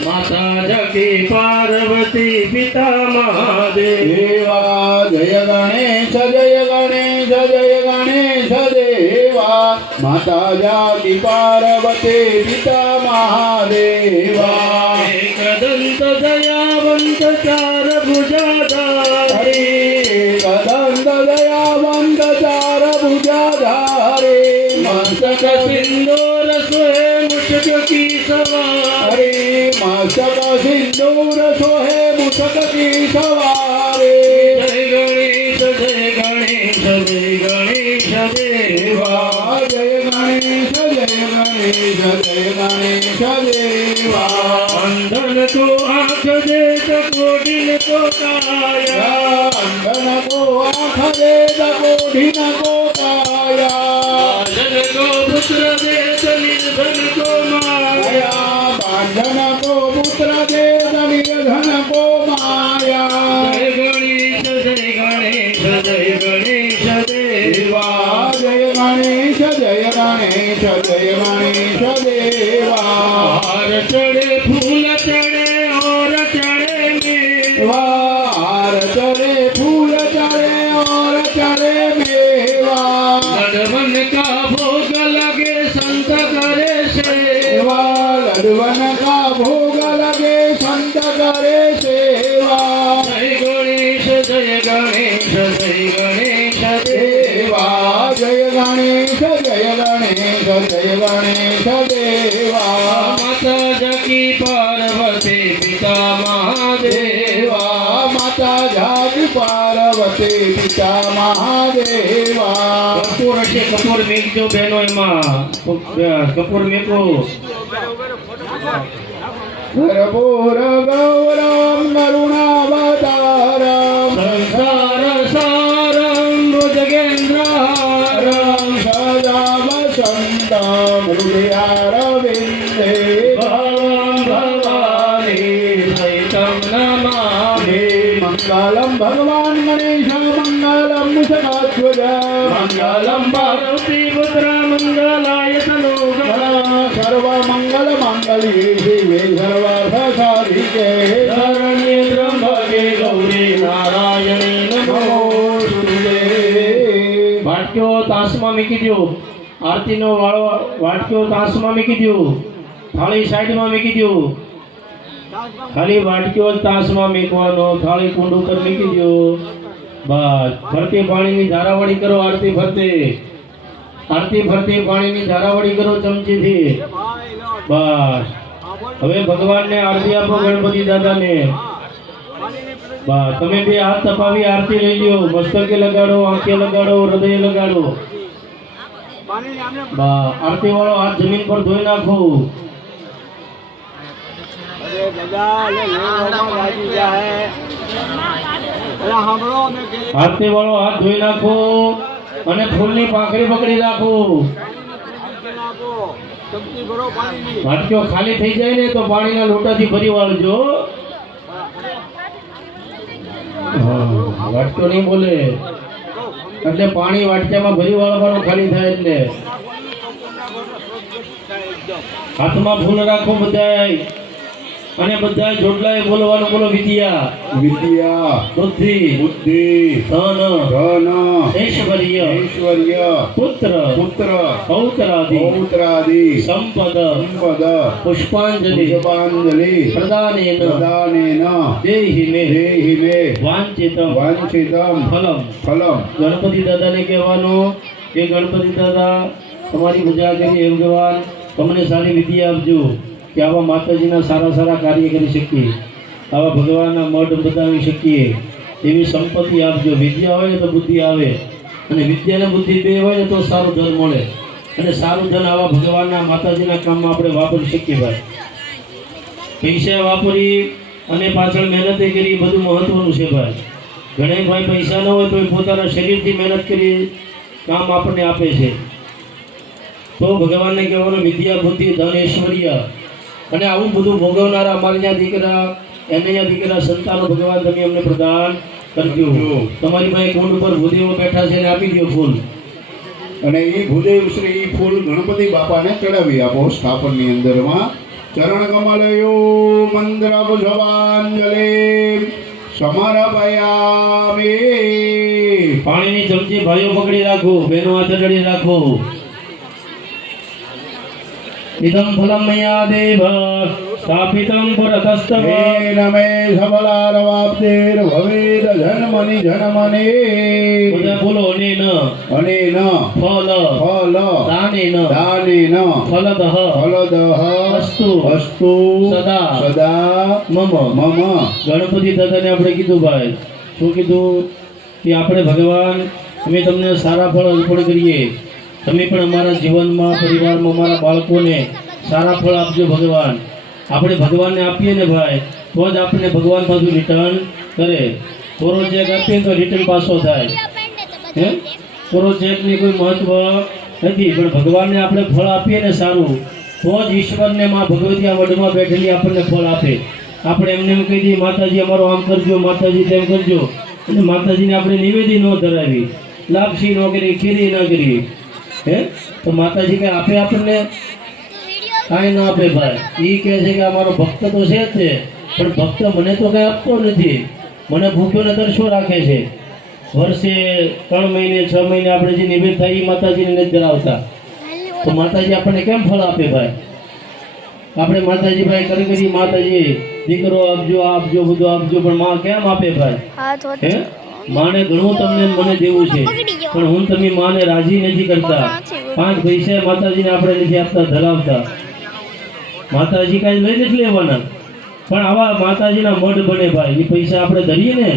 माता जगी पार्वती पिता महादेवा। जय गणेश जय गणेश जय गणेश देवा। माता जागी पार्वती पिता महादेवा। एकदंत दयावंत चार भुजाधारी। एकदंत दयावंत चार भुजाधारी। मस्तक सिंदूर सोहे मुझको की सवारी। मस्तक सिंदूर सोहे मुझक की सवारी। जय गणेश जय गणेश जय गणेश देवा। जय गणेश जय गणेश जय गणेश देवा। अंधन को आँख दे कोढ़िन को काया। अंधन को आँख दे कोढ़िन को काया। जन को पुत्र दे निर्धन को माया। बांधन को पुत्र दे निर्धन को माया। जय गणेश जय गणेश जय गणेश देवा। जय गणेश जय गणेश जय गणेश देवा। हार चढ़े फूल चढ़े और चढ़े मेवा। हार चढ़े फूल चढ़े और चढ़े मेवा। लडवन का भोग लगे संत करे सेवा। लडवन का भोग लगे संत करे सेवा। जय गणेश जय गणेश जय गणेश देवा। जय गणेश जय गणेश जय गणेश देवा। माता जगी पार्वती पिता महादेवा। माता जागी पार्वती पिता महादेवा। कपूर से कपूर मेघ जो बहनों कपूर मेघो। कर्पूर गौरम करुणावतारम। संसार सारम भुजगेन्द्रहारम। सदा वसंतम हृदयारविंदे। भवं भवानी सहितं नमामि। मंगलम भगवान गणेश मंगलम मुषकाध्वज। मंगलम पार्वती पुत्र मंगलाय तनूगण। सर्वमंगल मांगल्ये शिवे सर्वार्थ साधिके। शरण्ये त्र्यंबके गौरी नारायणी नमोस्तुते। વાટક્યો તાસમાં મૂકી દો. આરતીનો વાળો વાટક્યો તાસમાં મૂકી દો. થાળી સાઈડમાં મૂકી દો. ખાલી વાટક્યો તાસમાં મૂકવાનો. થાળી કુંડ ઉપર મૂકી દો. બસ ફરતી પાણીની ધારાવળી કરો. આરતી ફરતી પાણીની ધારાવળી કરો ચમચીથી. બસ હવે ભગવાનને આરતી આપો. ગણપતિ દાદાને બસ તમે બે હાથ તપાવી આરતી લઈ લ્યો. મસ્તકે લગાડો, આંખે લગાડો, હૃદય લગાડો. બસ આરતી વાળો હાથ જમીન પર ધોઈ નાખો. આરતી વાળો હાથ ધોઈ નાખો અને ફૂલની પાંખડી પકડી રાખો. વાટક્યો ખાલી થઈ જાય ને તો પાણીના લોટાથી ભરી વાળજો. વાટક્યો નહીં બોલે એટલે પાણી વાટક્યામાં ભરી વાળવાનું ખાલી થાય એટલે. હાથમાં ફૂલ રાખો બધાય અને બધાય જોડલાએ બોલવાનું. બોલો વિદ્યા વિદ્યા બુદ્ધિ બુદ્ધિ ધન ધન ऐश्वर्य ऐश्वर्य પુત્ર પુત્ર પૌત્રાદि પૌત્રાદि સંપદ સંપદ પુષ્પાંજલિ પુષ્પાંજલિ પ્રદાનેન પ્રદાનેન દેહિ મે દેહિ મે વાંચિતમ વાંછિતમ ફલમ. ફલમ. ગણપતિ દાદાને કહેવાનું કે ગણપતિ દાદા તમારી પૂજા કરી હે ભગવાન તમને સારી વિદ્યા આપજો કે આવા માતાજીના સારા સારા કાર્ય કરી શકીએ, આવા ભગવાનના મઢ બતાવી શકીએ, એવી સંપત્તિ આપજો. વિદ્યા હોય ને તો બુદ્ધિ આવે અને વિદ્યા અને બુદ્ધિ બે હોય ને તો સારું ધન મળે અને સારું ધન આવા ભગવાનના માતાજીના કામમાં આપણે વાપરી શકીએ. ભાઈ પૈસા વાપરી અને પાછળ મહેનત કરી બધું મહત્વનું છે. ભાઈ ઘણા ભાઈ પૈસા ન હોય તો પોતાના શરીરથી મહેનત કરી કામ આપણને આપે છે. તો ભગવાનને કહેવાનું વિદ્યા બુદ્ધિ ધન ઐશ્વર્ય અને આવું બધું ભોગવનારા અમારા ત્યાં દીકરા એને ત્યાં દીકરા સંતાનો ભગવાન તમે અમને પ્રદાન કરજો. તમારી પાસે કુંડ ઉપર ભૂદેવો બેઠા છે ને આપી દો ફૂલ. અને એ ભૂદેવ શ્રી ફૂલ ગણપતિ બાપાને ચડાવી આપો સ્થાપનની અંદરમાં. ચરણ કમલયો મંત્ર પુષ્પાંજલિ સમર્પયામિ. પાણીની ચમચી ભાઈઓ પકડી રાખો, બહેનો હાથ અડાડી રાખો. ઇદં ફલમ મયા દેવ સ્થાપિતં પરતસ્તવ. નમે સફલારવાપ્તિર ભવેદ જન્મનિ જન્મને. બધા બોલો ને ન અને ન ફલ ફલ દાને ન દાને ન ફલદઃ ફલદઃ અસ્તુ અસ્તુ સદા સદા મમ. મમ. ગણપતિ દાદાને આપણે કીધું ભાઈ, શું કીધું કે આપણે ભગવાન અમે તમને સારા ફળ અર્પણ કરીએ. તમે પણ અમારા જીવનમાં, પરિવારમાં, અમારા બાળકોને સારા ફળ આપજો ભગવાન. આપણે ભગવાનને આપીએ ને ભાઈ, તો જ આપણને ભગવાન પાછું રિટર્ન કરે. કોરો ચેક આપીએ તો રિટર્ન પાછો થાય. હે કોરો ચેકની કોઈ મહત્વ નથી, પણ ભગવાનને આપણે ફળ આપીએ ને સારું, તો જ ઈશ્વરને માં ભગવતી આ વડમાં બેઠેલી આપણને ફળ આપે. આપણે એમને એમ કહી દઈએ માતાજી અમારો આમ કરજો, માતાજી તેમ કરજો, અને માતાજીને આપણે નિવેદી ન ધરાવી, લાપસી ન કરી, ખીરી ન કરી, હે તો માતાજી કંઈ આપે આપણને? કાંઈ ના આપે ભાઈ. એ કહે છે કે અમારો ભક્ત તો છે જ તે, પણ ભક્ત મને તો કંઈ આપતો નથી, મને ભૂખ્યોને તરસો રાખે છે. વર્ષે 3 મહિને 6 મહિને આપણે જે નિવેદ થાય એ માતાજીને નથી ધરાવતા, તો માતાજી આપણને કેમ ફળ આપે ભાઈ? આપણે માતાજી ભાઈ કરી માતાજી દીકરો આપજો, આપજો, બધું આપજો, પણ માં કેમ આપે ભાઈ? હે માને ઘણું તમને ને મને દેવું છે, પણ હું તમે માને રાજી નથી કરતા. 5 પૈસા માતાજીને આપણે નથી આપતા, ધરાવતા. માતાજી કાંઈ લઈ નથી લેવાના, પણ આવા માતાજીના મઢ બને ભાઈ. એ પૈસા આપણે ધરીએ ને